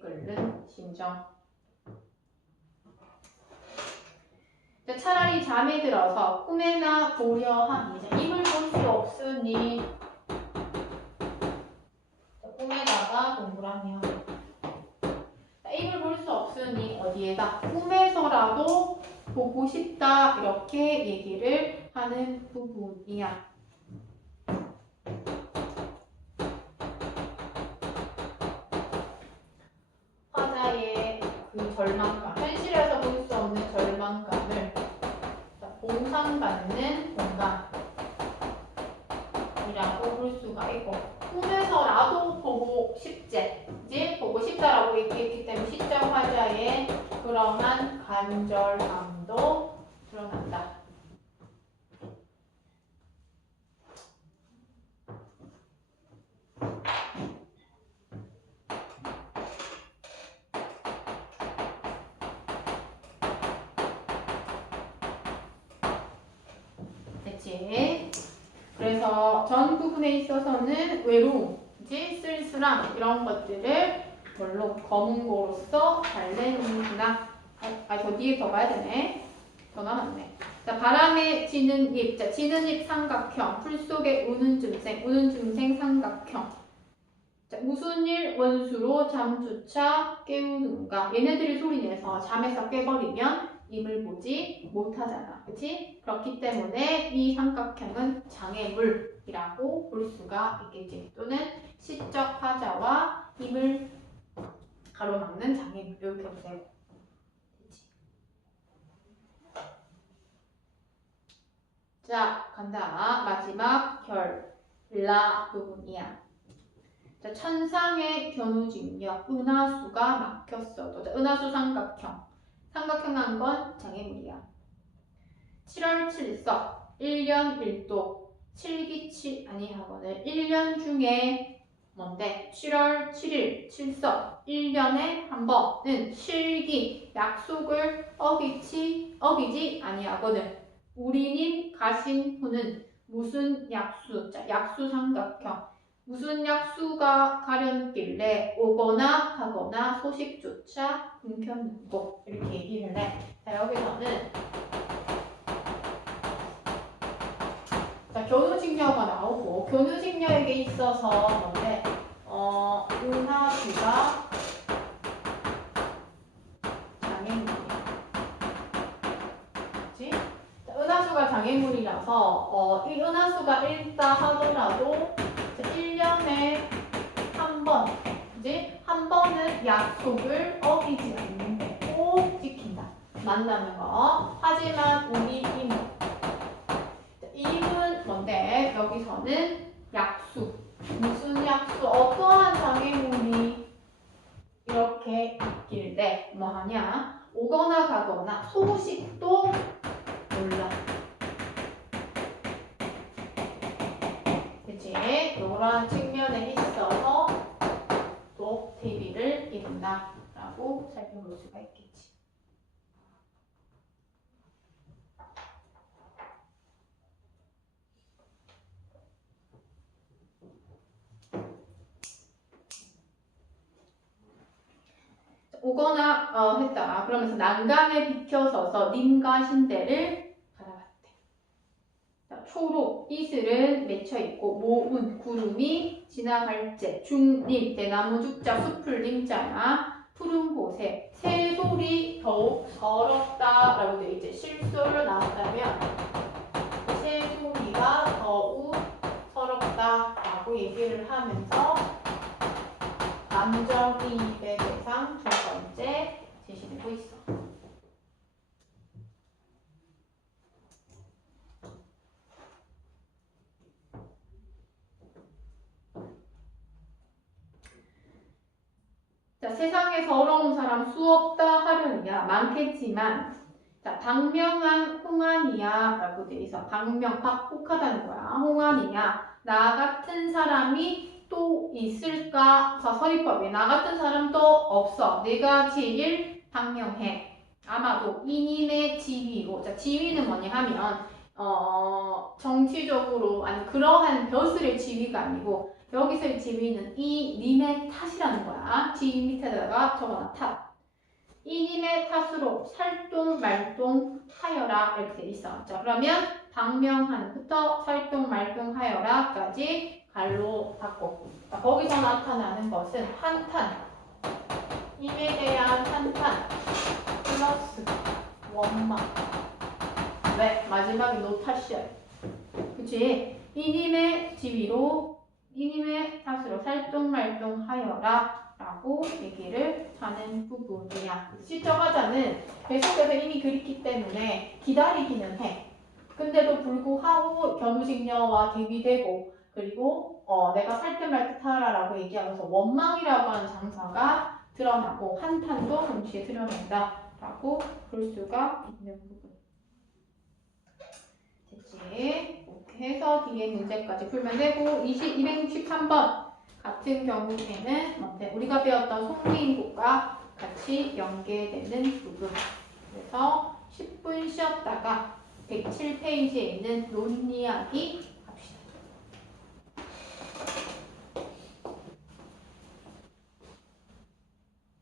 끓는 심정. 자, 차라리 잠에 들어서 꿈에나 보려 함이 자, 입을 볼 수 없으니 자, 꿈에다가 하고 자, 입을 볼 수 없으니 어디에다 꿈에서라도 보고 싶다 이렇게 얘기를 하는 부분이야. 화자의 그 절망감, 현실에서 볼 수 없는 절망감을 자, 공상받는 공간이라고 볼 수가 있고 꿈에서라도 보고 싶지, 그지? 보고 싶다라고 얘기했기 때문에 시적 화자의 그러한 간절함도 드러난다. 됐지? 그래서 전 부분에 있어서는 외로움, 이제 쓸쓸함 이런 것들을 별로 검은고로서 달래는구나. 아, 저 뒤에 더 봐야 되네. 더 남았네. 자, 바람에 지는 잎. 자, 지는 잎 삼각형. 풀 속에 우는 줌생. 우는 줌생 삼각형. 자, 무슨 일 원수로 잠조차 깨우는가. 얘네들이 소리 내서 잠에서 깨버리면 입을 보지 못하잖아. 그치? 그렇기 때문에 이 삼각형은 장애물이라고 볼 수가 있겠지. 또는 시적 화자와 힘을 가로막는 장애물. 이렇게 보세요. 됐지? 자, 간다. 마지막 결, 라 부분이야. 자, 천상의 견우직력, 은하수가 막혔어도. 자, 은하수 삼각형. 삼각형 한 건 장애물이야. 7월 7석, 1년 1도, 7기치 아니하거늘 1년 중에 뭔데? 7월 7일, 7석, 1년에 한 번은 실기, 약속을 어기치, 어기지 아니하거늘 우리님 가신 후는 무슨 약수, 자, 약수 삼각형. 무슨 약수가 가렸길래 오거나 가거나 소식조차 끊겼는고? 이렇게 얘기를 해. 자 여기서는 자 견우직녀가 나오고 견우직녀에게 있어서 뭔데? 어 은하수가 장애물이라서 어, 이 은하수가 있다 하더라도 1년에 한 번, 이제 한 번은 약속을 어기지 않는데 꼭 지킨다. 만나는 거. 하지만 우리 이모. 이분 뭔데? 여기서는 약수. 무슨 약수? 어떠한 장애물이 이렇게 있길래 뭐 하냐? 오거나 가거나 소식도 몰라. 그치? 이런 측면에 있어서 또 이룬다라고 살펴볼 수가 있겠지. 오거나 어, 했다. 그러면서 난간에 비켜서서 님과 신대를 초록 이슬은 맺혀 있고 모운 구름이 지나갈 때 중림 대나무 죽자 숲을 님자야 푸른 곳에 새소리 더욱 서럽다 라고 돼 이제 실수를 나왔다면 새소리가 더욱 서럽다 라고 얘기를 하면서 감정이입의 대상 두 번째 제시되고 있어. 자, 세상에 서러운 사람 수 없다 하려느냐 많겠지만 자, 박명한 홍안이야 라고 돼 있어. 박명, 박복하다는 거야. 홍안이야. 나 같은 사람이 또 있을까? 자, 서리법에 나 같은 사람도 없어. 내가 제일 박명해. 아마도 이님의 지위로. 자, 지위는 뭐냐 하면 어, 정치적으로 아니 그러한 벼슬의 지위가 아니고 여기서의 지위는 이 님의 탓이라는 거야. 지위 밑에다가 적어놔 탓. 이 님의 탓으로 살동 말동 하여라 이렇게 돼 있어. 자 그러면 방명한부터 살동 말동 하여라까지 갈로 닫고 자, 거기서 나타나는 것은 한탄 힘에 대한 한탄 플러스 원망 왜? 마지막에 노 탓이야 그치? 이님의 지위로 이님의 탓으로 살동말동 하여라 라고 얘기를 하는 부분이야 시적하자는 계속해서 이미 그립기 때문에 기다리기는 해 근데도 불구하고 견우직녀와 대비되고 그리고 어, 내가 살듯 말듯 하라라고 얘기하면서 원망이라고 하는 장사가 드러나고 한탄도 동시에 드러낸다라고 볼 수가 있는 부분. 됐지? 해서 뒤에 문제까지 풀면 되고 20, 263번 같은 경우에는 어때? 우리가 배웠던 송리인국과 같이 연계되는 부분. 그래서 10분 쉬었다가 107페이지에 있는 논리하기